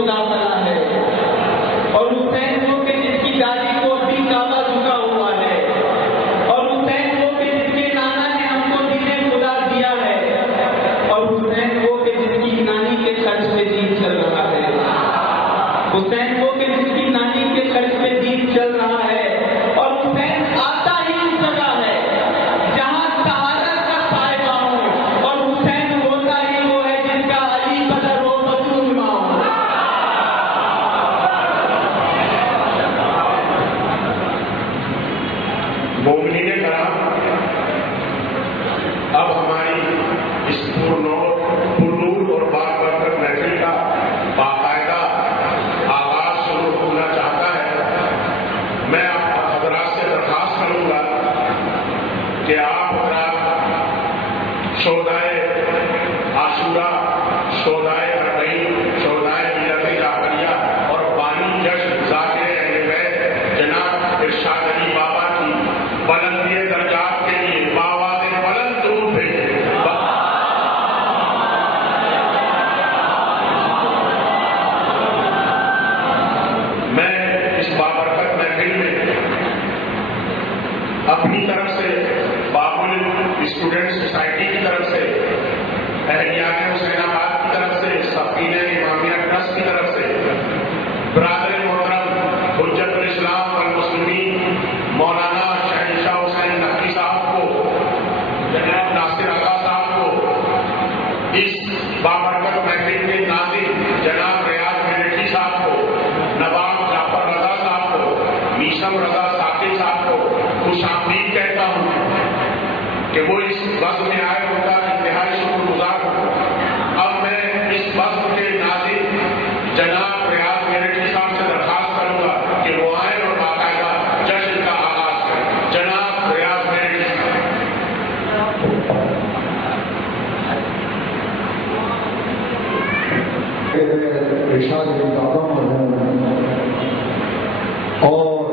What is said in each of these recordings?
خدا تعالیٰ ہے، اور حسین وہ کہ جس کی دادی کو ابھی کعبہ جھکا ہوا ہے، اور حسین وہ کہ جس کے نانا نے ہم کو دین خدا دیا ہے، اور حسین وہ کہ جس کی نانی کے خرچ پہ دین چل رہا ہے، حسین وہ کہ جس کی نانی کے خرچ پہ دین چل رہا ہے، اور حسین آتا ہی اس جگہ ہے جہاں سہارا کا صاحبہ ہو، اور حسین ہوتا ہی وہ ہے جن کا علی بدر ہو بدر امام ہو۔ مومنین کرام، اب ہماری اس پرنور اور بابرکت محفل کا باقاعدہ آغاز شروع ہونا چاہتا ہے۔ میں آپ حضرات سے درخواست کروں گا کہ آپ حضرات شہدائے عاشورہ، شہدائے اربعین، شہدائے ملت جعفریہ اور بانی جشن ذاکر اہل بیت جناب ارشاد علی بابا کی بلندی درجات کے لیے بآواز بلند درود بھیجیں۔ میں اس بابرکت محفل میں اپنی طرف سے بابل اسٹوڈنٹ سوسائٹی کی طرف سے، اہلیان حسین آباد کی طرف سے، سفینہ امامیہ ٹرسٹ کی طرف سے، برادر محترم حجت الاسلام والمسلمین مولانا شہنشاہ حسین نقوی صاحب کو، جناب ناصر آغا صاحب کو، اس بابرکت محفل کے ناظم جناب ریاض ملٹری صاحب کو، نواب جعفر رضا صاحب کو، میشم رضا ثاقب صاحب کو خوش آمدید کہتا ہوں کہ وہ اس بزم میں آئے، ان کا انتہائی شکر گزار ہوں۔ اب میں اس بزم کے ناظم جناب ریاض ملٹری صاحب سے درخواست کروں گا کہ وہ آئیں اور باقاعدہ جشن کا آغاز کریں۔ جناب ریاض ملٹری صاحب۔ ارشاد علی بابا اور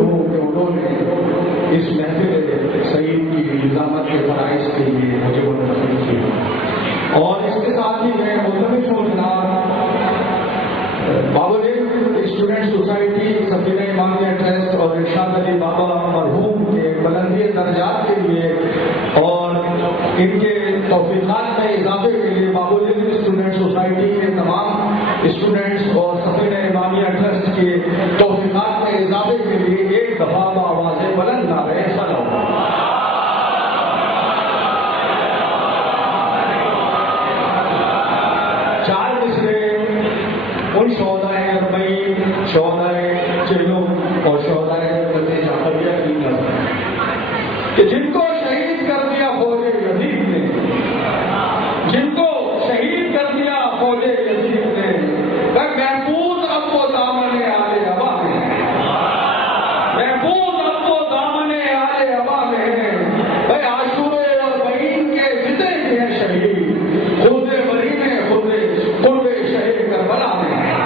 انہوں نے اس محفل سعید کی نظامت کے فرائض کے لیے مجھے منتخب کیا، اور اس کے ساتھ ہی میں ملتمس ہوں جناب بابل اسٹوڈنٹ سوسائٹی، سفینہ امامیہ ٹرسٹ اور ارشاد علی بابا مرحوم کے بلندی درجات کے لیے اور ان کے توفیقات میں اضافے کے لیے بابل اسٹوڈنٹ سوسائٹی کے تمام اسٹوڈنٹس اور سفینہ امامیہ ٹرسٹ کے توفیقات میں اضافے کے لیے ایک دفعہ آواز بلند نعرہ صلوات۔ چار مصرے ان شہدائے اربعین، شہدائے چہلم اور شہدائے ملت جعفریہ کی نظر کہ جن کو شہید کر دیا فوج یزید نے، جن کو شہید کر دیا فوج یزید نے، محفوظ اب وہ دامن آل ابا میں ہے، محفوظ اب وہ دامن آل ابا میں ہے۔ بھائی عاشورہ اور بعین کے جتنے بھی ہیں شہید، خود بری میں خود قرب شہید کربلا میں ہے۔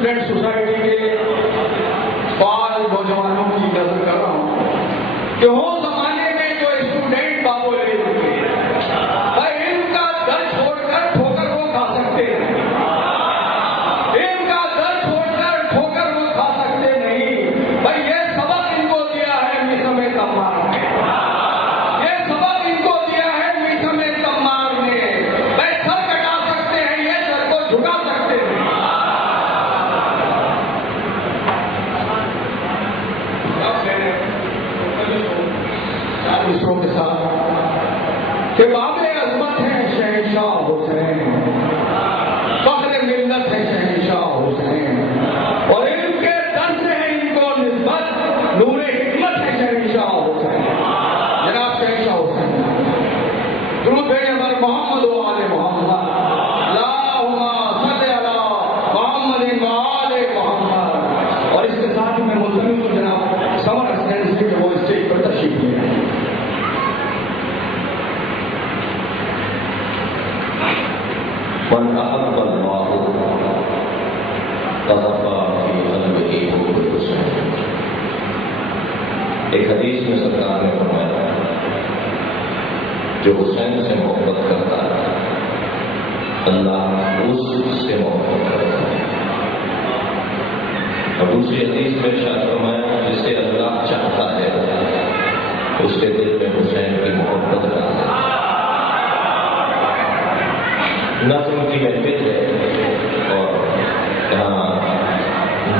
اسٹوڈنٹ سوسائٹی کے فعال نوجوانوں کی نظر کر رہا ہوں کہ وہ زمانے میں جو اسٹوڈنٹ بابو لے بھائی ان کا در چھوڑ کر ٹھوکر وہ کھا سکتے ہیں، ان کا در چھوڑ کر ٹھوکر وہ کھا سکتے نہیں. بھائی یہ سبق ان کو دیا ہے میثم تمار نے، یہ سبق ان کو دیا ہے میثم تمار نے. بھائی سر کٹا سکتے ہیں، یہ سر کو جھکا سکتے ہیں. دوسروں کے ساتھ کہ باب عظمت ہے شہنشاہ حسین، فخر ملت ہے شہنشاہ حسین، اور ان کے در سے ہے ان کو نسبت، نور حکمت ہے شہنشاہ حسین. جناب شہنشاہ حسین درود بھیجیں ہمارے محمد و آل محمد، اللہم صلی علی محمد و آل محمد. اور اس کے ساتھ میں ملتمس ہوں جناب سمر حسین سے کہ وہ اسٹیج پر تشریف لے آئے. من أحب الله قذف في قلبه حب الحسين. ایک حدیث میں سرکار نے فرمایا جو حسین سے محبت کرتا ہے اللہ اس سے محبت کرتا ہے. اور دوسری حدیث میں ارشاد فرمایا جسے اللہ چاہتا ہے اس کے دل میں حسین کی محبت ڈالتا ہے. نظم کی محفل ہے اور یہاں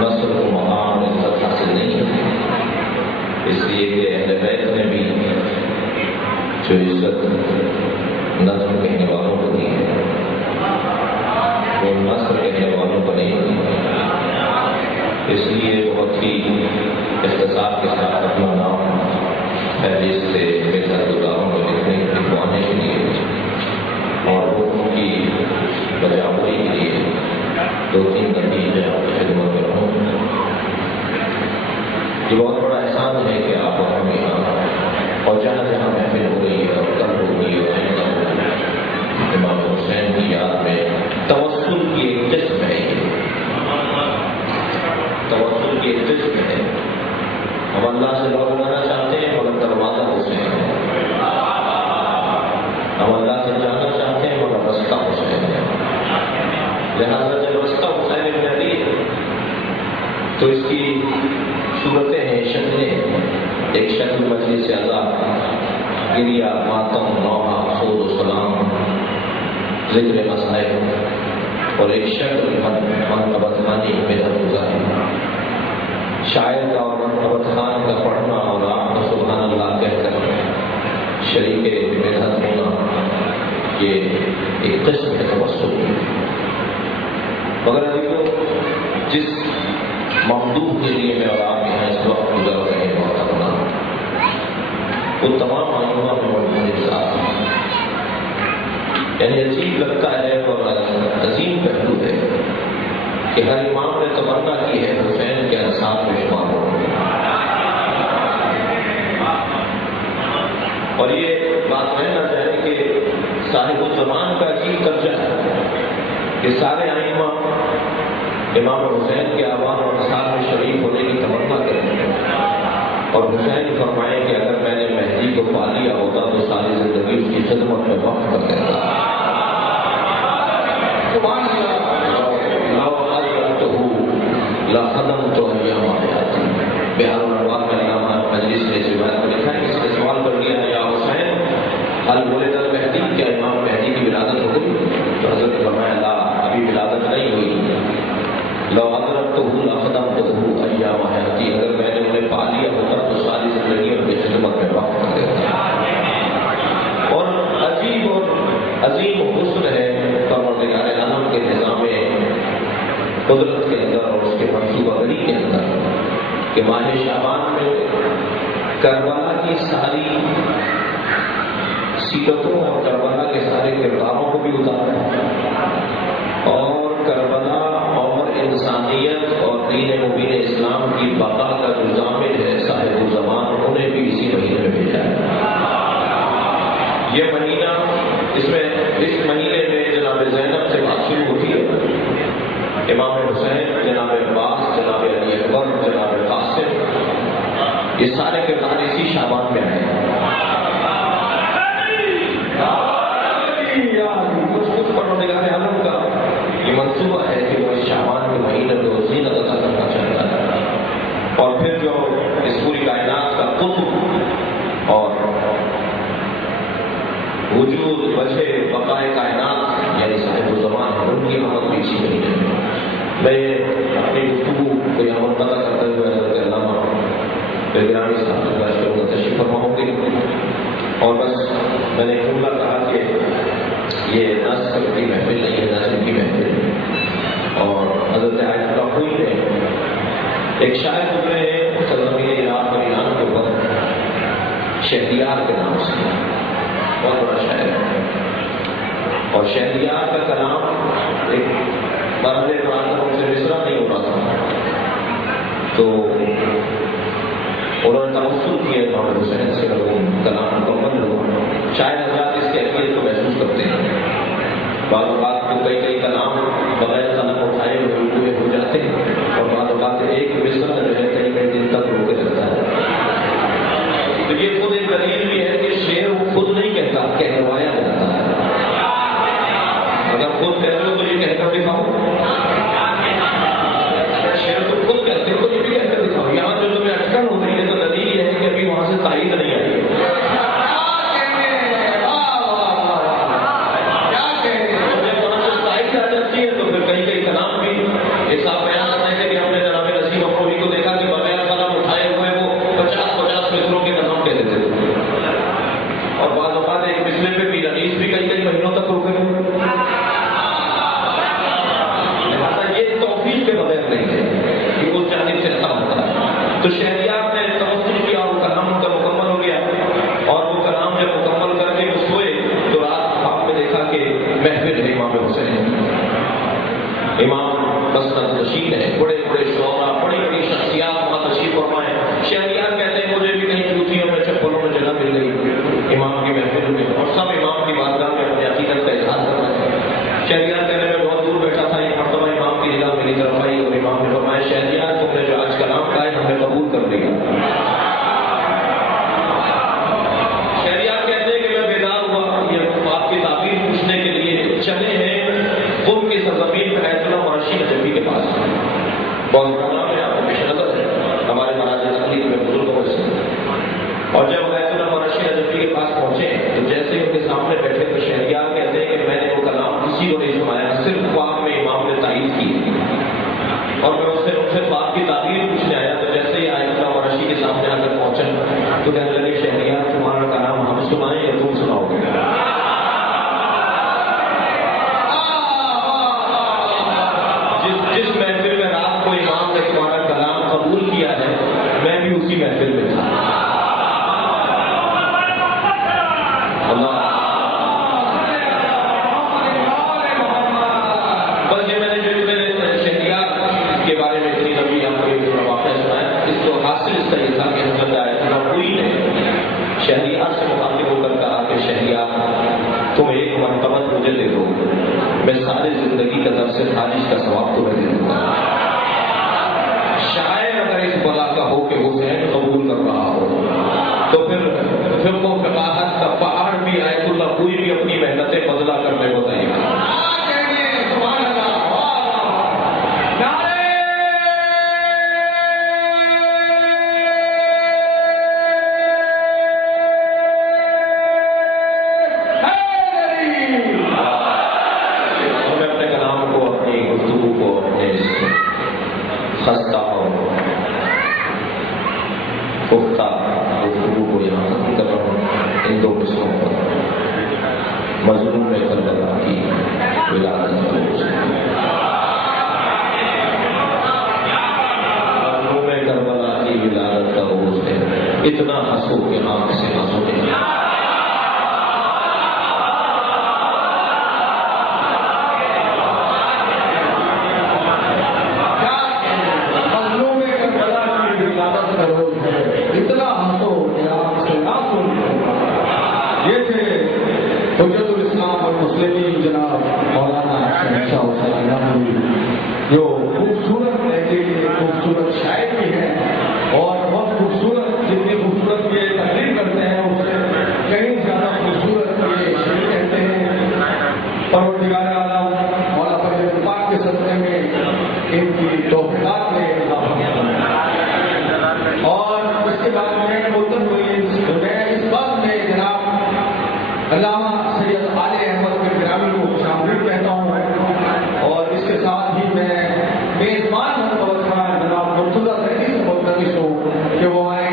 نثر و مقام عزت حاصل نہیں ہوتی، اس لیے کہ اہل بیت نے بھی جو عزت نظم کہنے والوں کو دی ہے وہ نثر کہنے والوں کو نہیں دی ہے. اس لیے بہت ہی اختصار کے ساتھ اپنا نام فہرست سے بہتر گزاروں کو لکھوانے کے لیے اور ان کی بجاوری کے لیے 2-3 نتیجے آپ کی خدمت میں رہوں. یہ بہت بڑا احسان ہے کہ آپ ہم یہاں اور جہاں جہاں محفل ہو رہی ہے اور کل ہوگی اور آئندہ ہوگی امام حسین کی یاد میں توسل کی ایک قسم ہے. توسل کی ایک قسم ہے. ہم اللہ سے لوگ بنانا چاہتے ہیں مگر دروازہ حسین ہے. ہم اللہ سے جانا چاہتے ہیں مگر رستہ حسین ہے. لہٰذا جب رستہ حسین ابن علی ہے تو اس کی صورتیں ہیں، شکلیں ہیں. ایک شکل مجلس اعلیٰ، گریا، ماتم، نوحہ، افسوس و سلام، ذکر مسائل، اور ایک شکل منقبت خانی بدعت گزاری. شاعر کا اور منقبت خان کا پڑھنا اور آپ کا سبحان اللہ کہہ کر شریک بدعت ہونا یہ ایک قسم ہے توسل. مگر ابھی تو جس مخلوق کے لیے میں اور آپ یہاں اس وقت گزر رہے ہیں بہت اپنا وہ تمام معلومات میں موجود ساتھ ہیں. یعنی عجیب لگتا ہے اور عظیم پہلو ہے کہ ہر امام نے تمنا کی ہے حسین کے انصار میں شمار ہو. اور یہ بات کہنا چاہے کہ صاحب الزمان کا عجیب درجہ ہے کہ سارے ائمہ امام حسین کے آباد اور انصار میں شریک ہونے کی تمنا کریں اور حسین فرمائے کہ اگر میں نے مہدی کو پا لیا ہوتا تو ساری زندگی اس کی خدمت میں وقف کر دیتا. بہار الانوار میں علامہ مجلس نے روایت میں لکھا ہے کسی نے سوال کر لیا یا حسین حل بولے تر مہدی کیا امام مہدی کی ولادت ہو گئی؟ تو حضرت نے فرمایا لا ابھی ولادت نہیں ہوئی. لو ادرکتہ لخدمتہ ایام حیاتی، اگر میں نے انہیں پا لیا ہوتا تو ساری زندگی ان کی خدمت میں وقف کر دیتا. اور عجیب اور عظیم حسن ہے پروردگار عالم کے نظام قدرت کے اندر اور اس کے منصوبہ بندی کے اندر کہ ماہ شعبان میں کربلا کی ساری سیرتوں اور کربلا کے سارے کرداروں کو بھی اتارا ہے اور کربلا اور انسانیت اور دین مبین اسلام کی بقا کا جو ضامن ہے صاحب الزمان انہیں بھی اسی مہینے میں بھیجا ہے. یہ مہینہ اس مہینے میں جناب زینب سے بات شروع ہوتی ہے. امام حسین جناب یہ سارے کردار اسی شعبان میں آئے. کچھ پروردگار عالم کا یہ منصوبہ ہے کہ وہ اس شعبان کے مہینے میں زینت عطا کرنا چاہتا ہے. اور پھر جو اس پوری کائنات کا قطب اور وجود وجہ بقائے کائنات یعنی صاحب الزمان ہے، ان کی آمد بھی اسی مہینے میں. میں اپنی گفتگو کو یہاں منتقل کرتے ہوئے حضرت علامہ گرامی صاحب کی بات کروں گا، تشریف فرماؤں گے. اور بس میں نے جملہ کہا کہ یہ ناصر کی محفل نہیں ہے، ناصر کی محفل. اور حضرت آیت اللہ خوئی نے ایک شاعر گزرے ہیں سرزمین عراق اور ایران کے اوپر شہریار کے نام سے، بہت بڑا شاعر ہے. اور شہریار کا کلام ایک مرحلے ان سے مصرع نہیں ہو رہا تھا، تو انہوں نے توسل کیا امام حسین سے وہ کلام مکمل ہو. شاید حضرات اس کی اہمیت کو محسوس کرتے ہیں. بعض اوقات تو کئی کلام بغیر قلم اٹھائے ہوئے ہو جاتے ہیں، اور بعض اوقات ایک مصرع جو ہے کئی دن تک روکے رکھتا ہے. تو یہ خود ایک دلیل بھی ہے کہ شعر وہ خود نہیں کہتا، کہلوایا جاتا ہے. اگر خود کہتے ہو تو یہ کہہ کر دکھاؤ، شعر تو خود کہتے ہو تو یہ بھی کہہ کر دکھاؤ. یہاں جو تمہیں اٹکن ہو رہی ہے تو دلیل یہ ہے کہ ابھی وہاں سے تائید نہیں آئی ہے. تو پھر کئی کلام بھی ایک صاحب بیان کرتے ہیں کہ ہم نے جناب نسیم افروی کو دیکھا کہ بغیر قلم اٹھائے ہوئے وہ 50 مصروں کے کلام کہہ دیتے تھے. اور بعض اوقات ایک مسئلے پہ بھی رئیس بھی کئی مہینوں تک روکے ہوئے. لہٰذا یہ توفیق کے بغیر نہیں ہے کہ اس جانب سے عطا ہوتا ہے. تو شہریار نے توسل کیا اور کلام ان کا مکمل ہو گیا. اور وہ کلام جب مکمل کر کے وہ سوئے تو رات خواب میں دیکھا کہ محفل ہے امام حسین. امام مسند نشین ہے، بڑے شعراء، بڑی شخصیات وہاں تشریف فرمائے. شہریار کہتے ہیں مجھے بھی کہیں جوتیوں میں چپلوں میں جگہ مل گئی امام کی محفل میں، اور سب امام کی بارگاہ میں اپنی عقیدت کا اظہار کر رہے ہیں. شہریار کہنے میں بہت دور بیٹھا تھا، ایک مرتبہ امام کی نگاہ میری طرف آئی اور امام نے فرمایا شہریار تم نے جو آج کلام کہا ہے ہم نے قبول کر لیا. شہریار کہتے ہیں کہ میں بیدار ہوا یہ آپ کی تعبیر پوچھنے کے لیے. چلے ہیں قم کی سرزمین پہ آیت اللہ مرشی نجفی کے پاس. بہت بڑا نام ہے، آپ کو پیش نظر ہے ہمارے مہاراج تقلید میں بزرگوں سے. اور جب آیت اللہ مرشی نجفی کے پاس پہنچے تو جیسے ان کے سامنے بیٹھے تو شہریار کہتے ہیں کہ میں نے وہ کلام کسی کو نہیں سنایا، صرف خواب میں امام نے تائید کی. اور میں ان سے خواب کی تعبیر پوچھنے آیا تو جیسے ہی آیت اللہ مرشی کے سامنے آ کر پہنچا تو کہنے لگے شہریار تمہارا کلام ہم سنائیں یا تم سناؤ گے؟ جس محفل میں رات کو امام نے تمہارا کلام قبول کیا ہے میں بھی اسی محفل میں تھا. اللہ بس یہ میں نے جو شہریار کے بارے میں اتنی لمبی آپ کو ایک واقعہ سنایا. اس کو حاصل اس کا یہ تھا کہ حضرت آیت اللہ خوئی نے شہریار سے مخاطب ہو کر کہا کہ شہریار تم ایک مرتبہ مجھے دے دو، میں ساری زندگی کا درس خارج کا ثواب تمہیں دے دوں گا. شاید اگر اس بلا کا ہو کہ حسین قبول کر رہا ہو تو پھر فقہ و فقاہت کا پہاڑ بھی آیت اللہ خوئی بھی اپنی محنتیں بدلا کرنے کو تیار ہے. خستہ اور پختہ گفتگو کو یہاں ختم کر رہا ہوں. ان دو قسموں پر مظلوم میں کربلا کی ولادت مظلوم میں کربلا کی ولادت کا روز ہے. اتنا ہنسو کہ آنکھ سے ہنسو گے. حجت الاسلام والمسلمین جناب مولانا شاہ حسین جو خوبصورت خوبصورت شاعر بھی ہیں اور بہت خوبصورت ان کی توفیقات میں اور اس کے بعد میں بولتے ہوئے اس بات میں جناب علامہ سید عالی احمد کے گرامی کو شامل کہتا ہوں اور اس کے ساتھ ہی میں میزبان جناب مرتضیٰ زیدی سے ملتمس ہوں کہ وہ آئے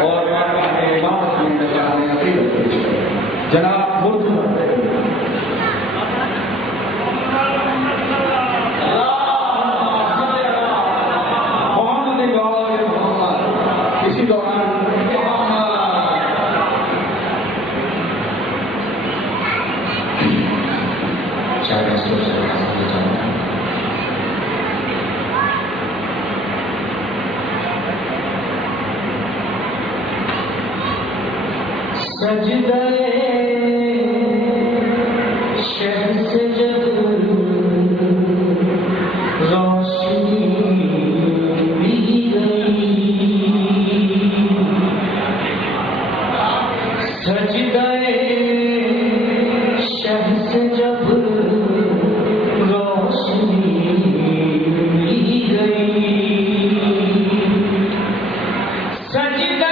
اور امامت میں نشان عقیدت پیش کریں. جناب مرتضیٰ زیدی. اسی دوران سجدہ شہ سے جب روشنی بھی گئی سجدہ شہ سے جب روشنی بھی گئی سجدہ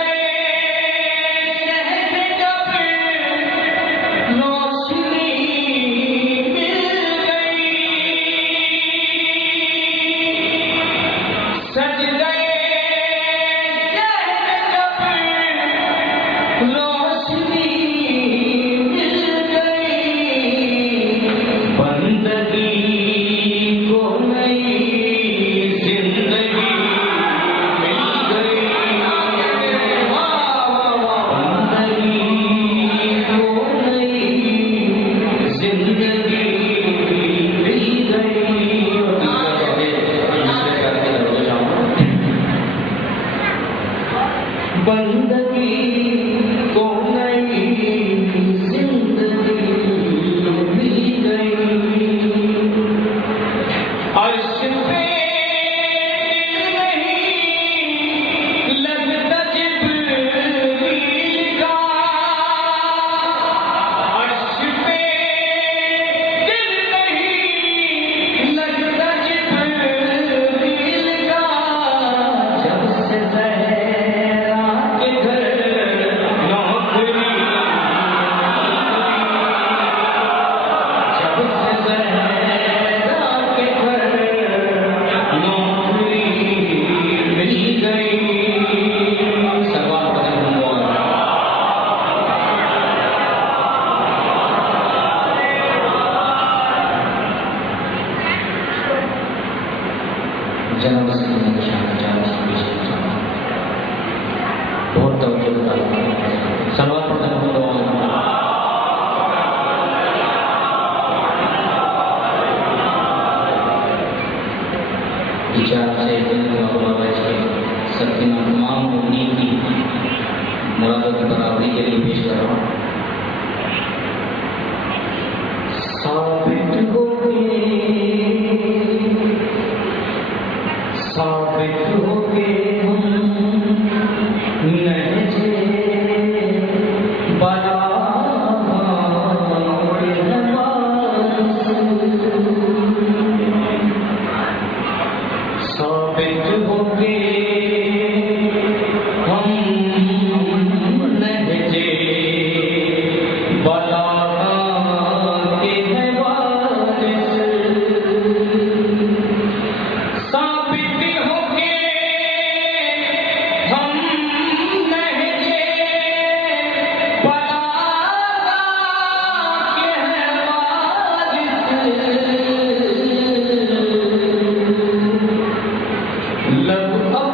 لب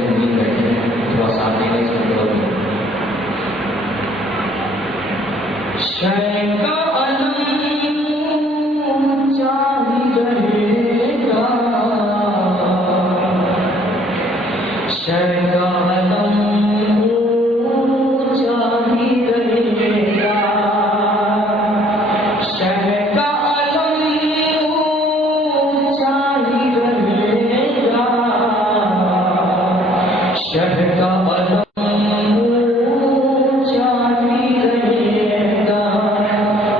زمین بیٹھے ہیں تھوڑا ساتھ دینا اس میں تھوڑا شہ کا علم چاہی رہے گا شہ کا علم چاہی رہے گا شہ کا علم چاہی رہے گا شہ کا علم چاہی رہے گا.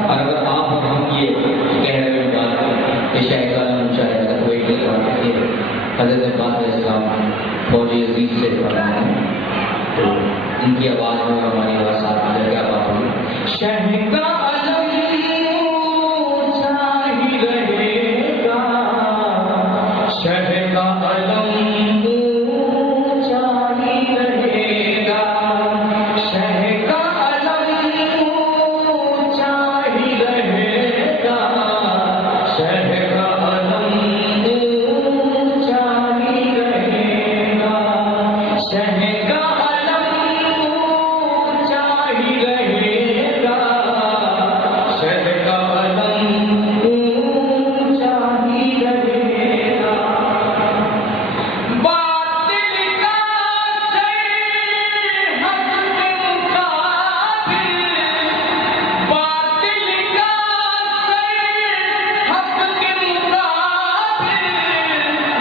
اگر آپ ہم یہ کہہ رہے ہیں بات کہ شہ کا علم چاہے گا تو ایک بات ہے حضرت عباس علیہ السلام فوجی عزیز سے پڑھا ہے تو ان کی آواز میں ہماری آواز ساتھ میں کیا بات ہوئی شہ کا علم چاہی رہے گا شہ کا علم چاہی رہے گا شہ کا علم چاہی رہے گا شہ کا علم چاہی رہے گا شہ کا علم چاہی رہے گا شہ کا علم چاہی رہے گا باطل کا سر حق کے مقابل باطل کا سر حق کے مقابل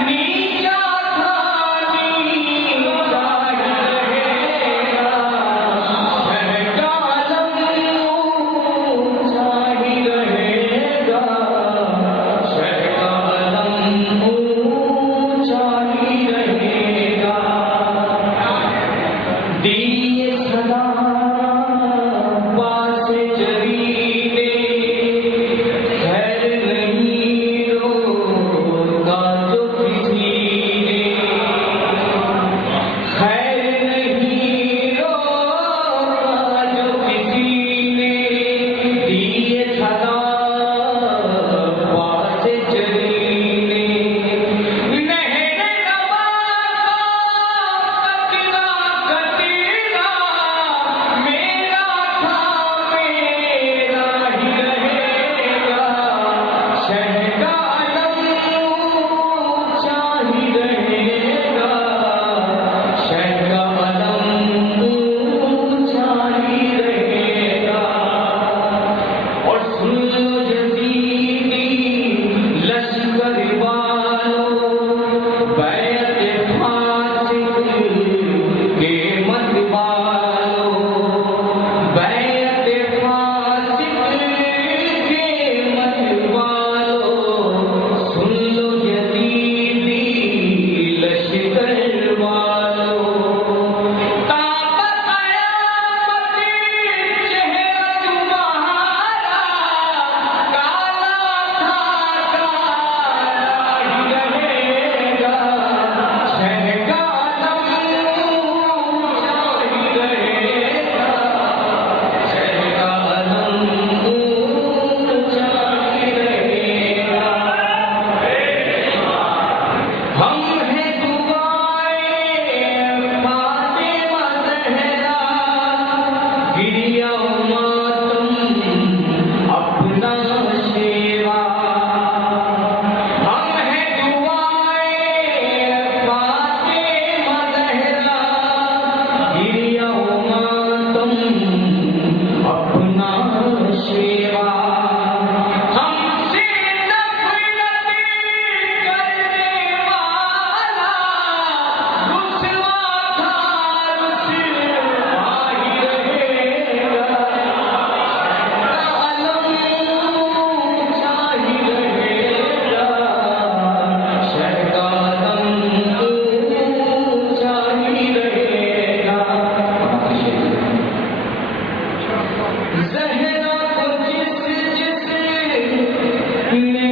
نیچا تھا نیچا ہی رہے گا شہ کا علم چاہی رہے گا شہ کا علم چاہی رہے گا دیے صدا پاس جریدے خیر نہیں روکا جو کسی نے خیر نہیں روکا جو کسی نے دیے صدا پاس جریدے نہر نوا کتنا کتنا میرا تھا میرا ہی رہے گا شہ کا علم چاہی رہے گا شہ کا علم چاہی رہے گا اور سن لو یزیدی لشکر والو بیعت فاسق کے مت والو بیعت فاسق کے مت والو سن لو یزیدی لشکر والو طاقت قیامت چہرہ تمہارا کالا تھا کالا ہی رہے گا شہ کا علم چاہی رہے گا شہ کا علم چاہی رہے گا ہم ہیں دعائے فاطمہ زہرا گریا ماتم اپنا شیوا ہم ہیں دعائے فاطمہ زہرا گریا ماتم اپنا شیوا ہم سے نفرت کرنے والا رسوا تھا رسوا ہی رہے گا علم چاہی رہے گا شہ کا علم چاہی رہے گا زہرا کو جس جس نے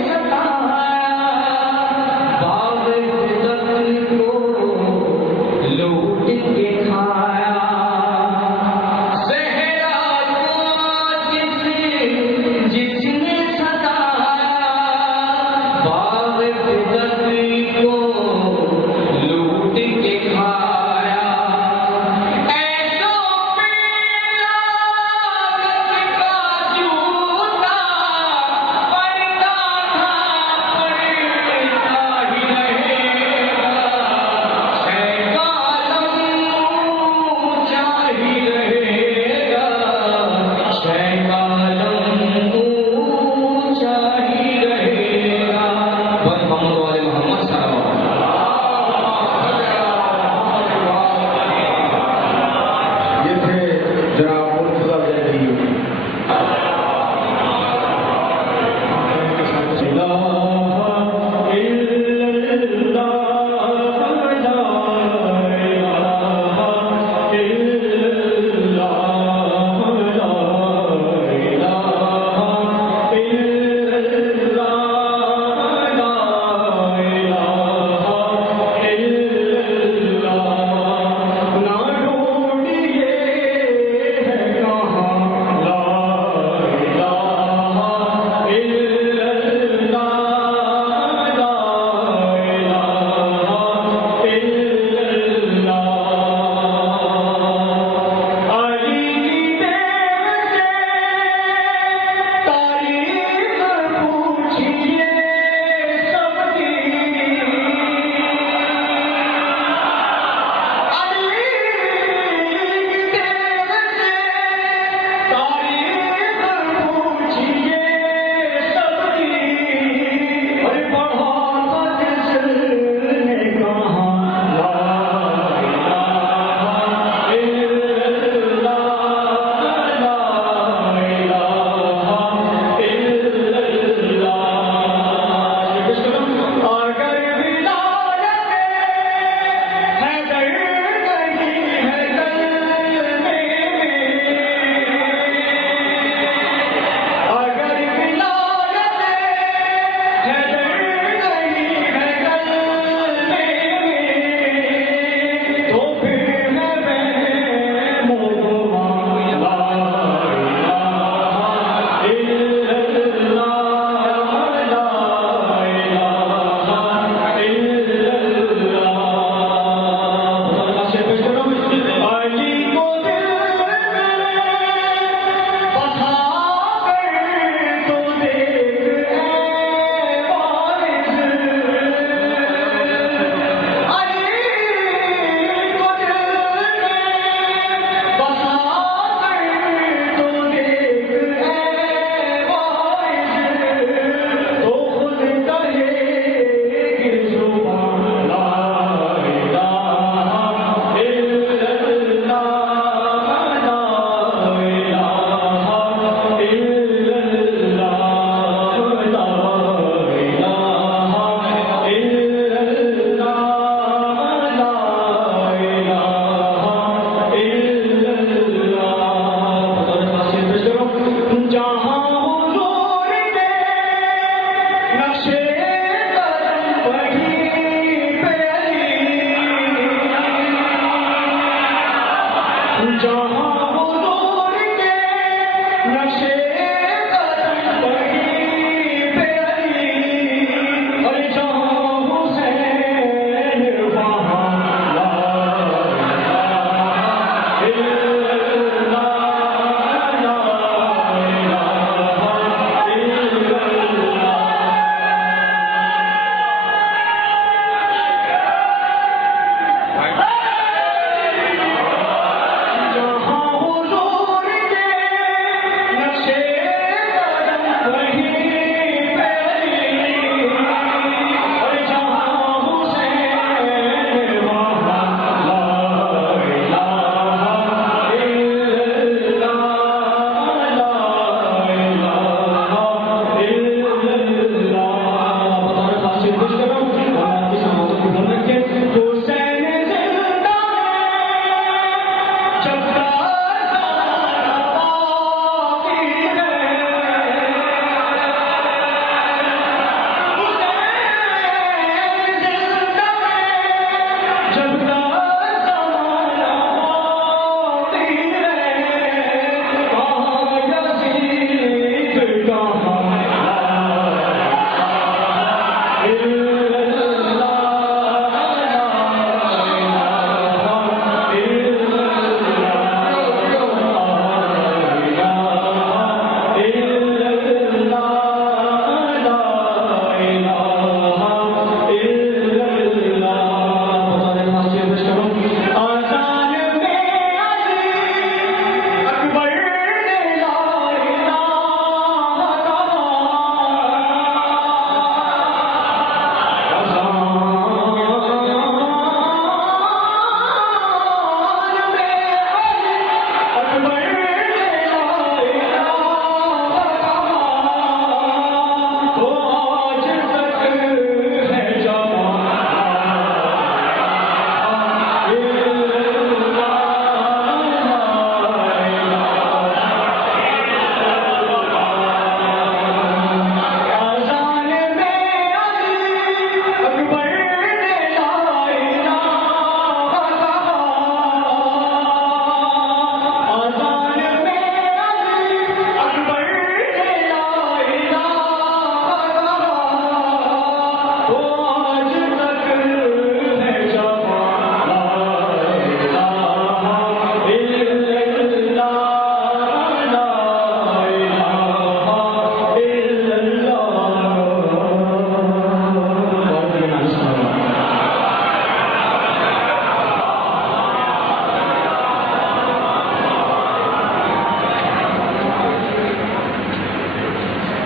ستایا باغ فدق کو لوٹ کے کھایا زہرا کو جس نے ستایا باغ فدق کو لوٹ کے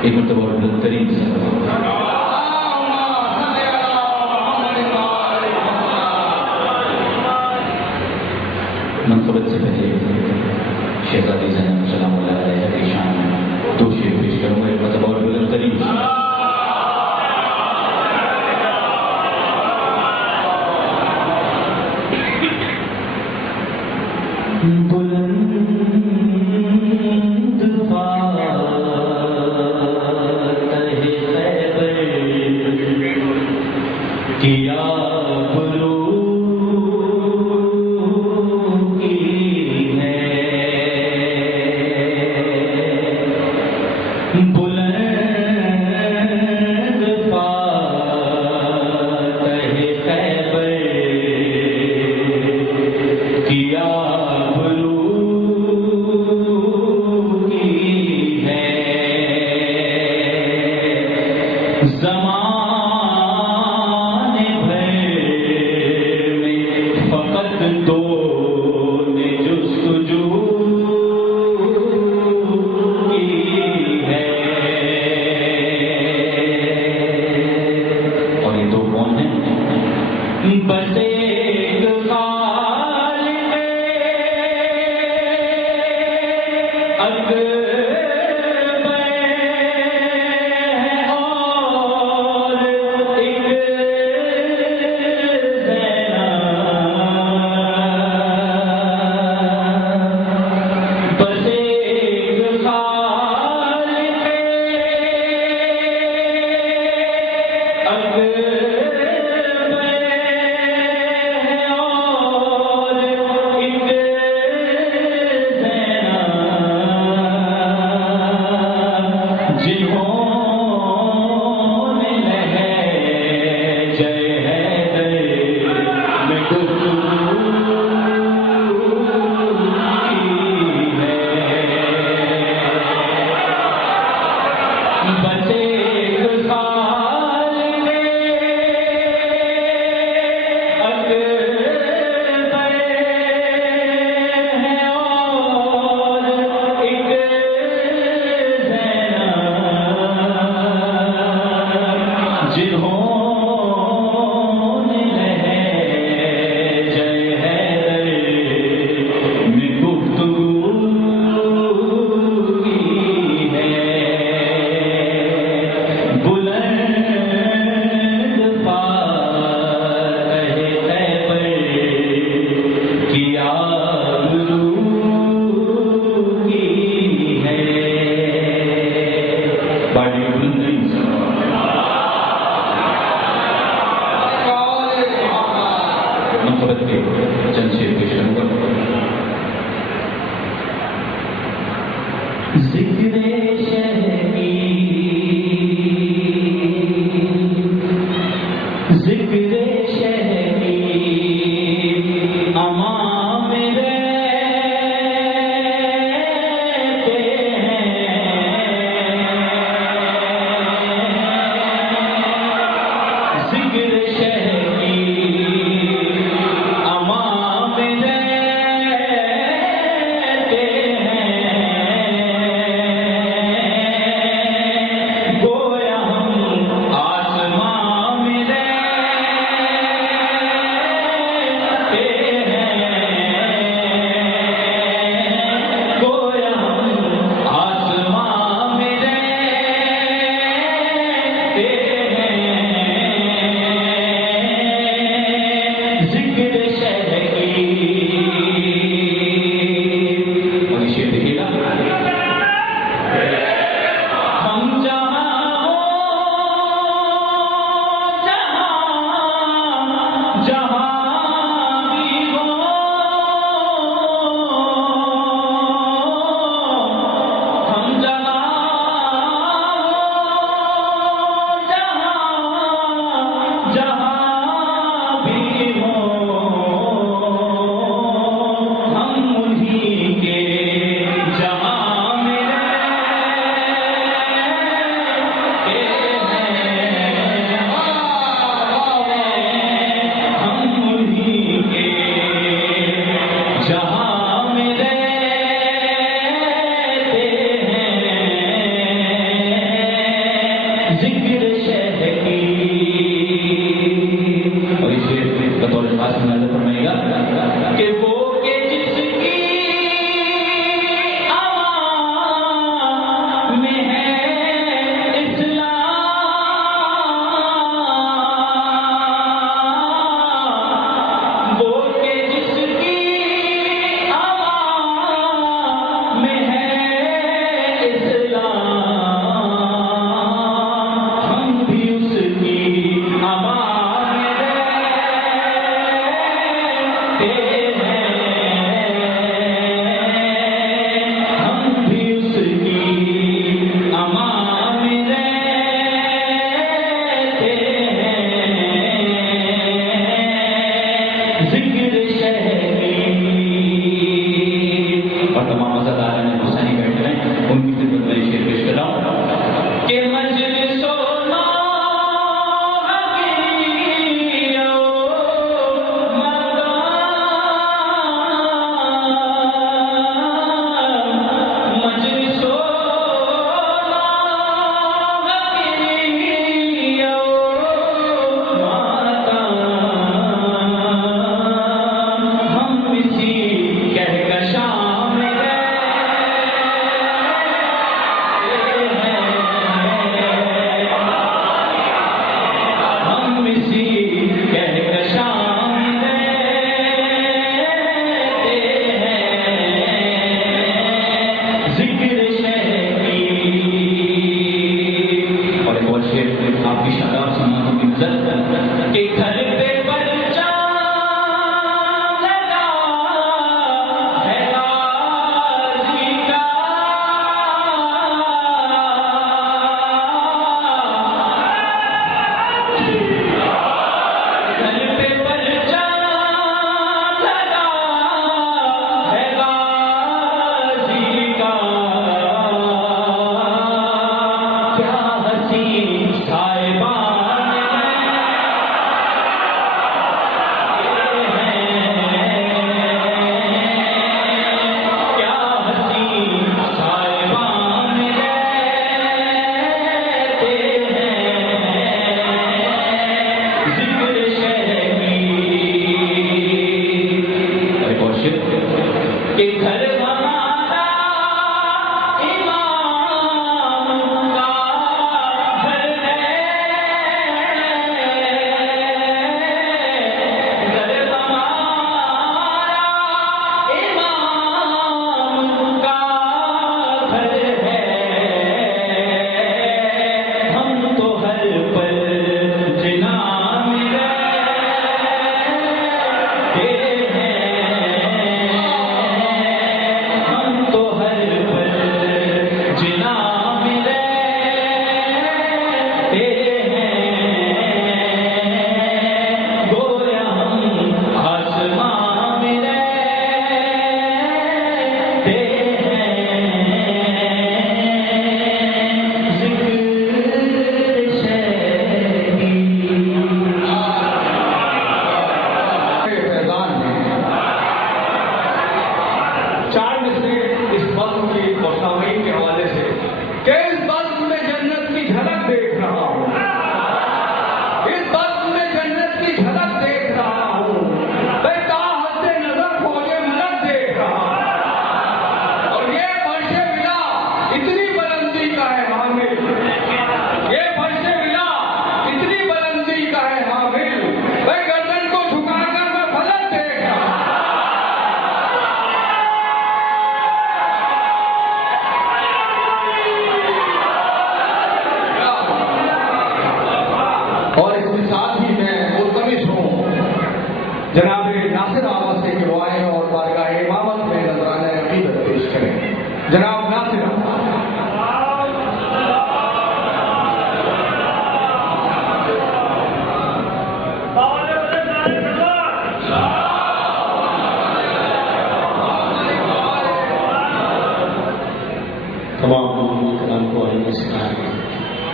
ایک مرتبہ اور بہترین منقبت سے پہلے شہزادی زینب سلام اللہ علیہ کی شان میں دو شعر پیش کروں گا. ایک مرتبہ اور بہترین کیا بلو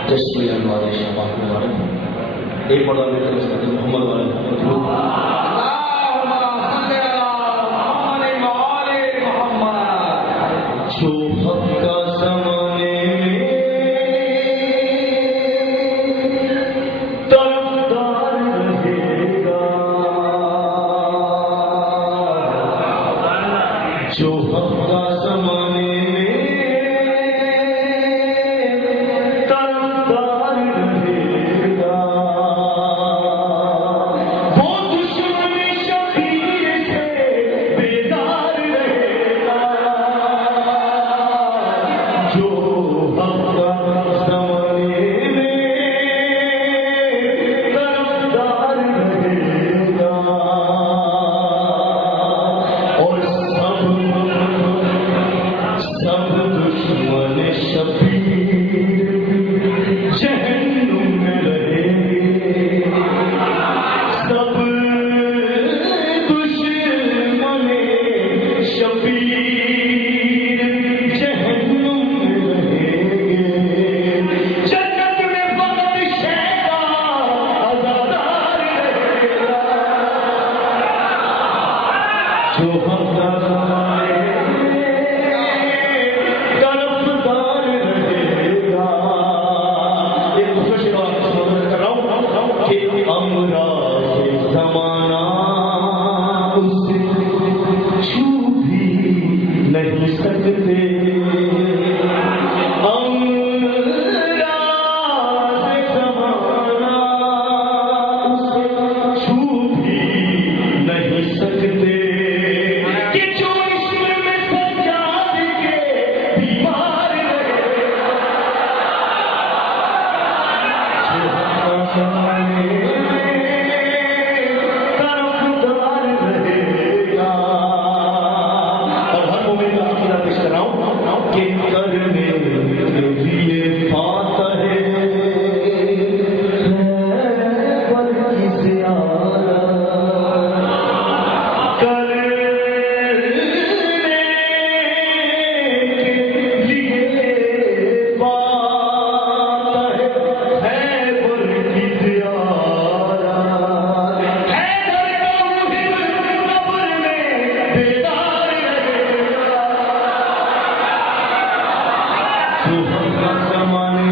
جشن والے شفاف والے ایک بڑا محمد والے جو حق کا زمانے میں طرفدار رہے گا، جو حق کا زمانے میں طرفدار رہے گا، وہ دشمن شبیر سے بیدار رہے گا، جو حق کا زمانے میں طرفدار رہے گا، اور سب دشمن شبیر جہنم میں رہیں گے، سب دشمن شبیر جہنم میں رہیں گے، جنت میں فقط شیطان عزادار رہے گا، جو حق کا زمانے طرفدار رہے گا۔ ایک دوسرے سے بات کر رہا ہوں کہ امراض زمانہ اسے چھو بھی نہیں سکتے، امراض زمانہ اسے چھو بھی نہیں سکتے، کہ جو عشق میں سجاد کے بیمار رہے گا، جو حق کا زمانے طرفدار رہے گا۔ اور ہر مومن کا عقیدہ پیش کر رہا ہوں کہ کرنے کے لیے فاتح خیبر کی زیارت کرنے کے لیے فاتح خیبر کی زیارت، حیدر کا محب قبر میں بیدار رہے گا، جو حق کا زمانے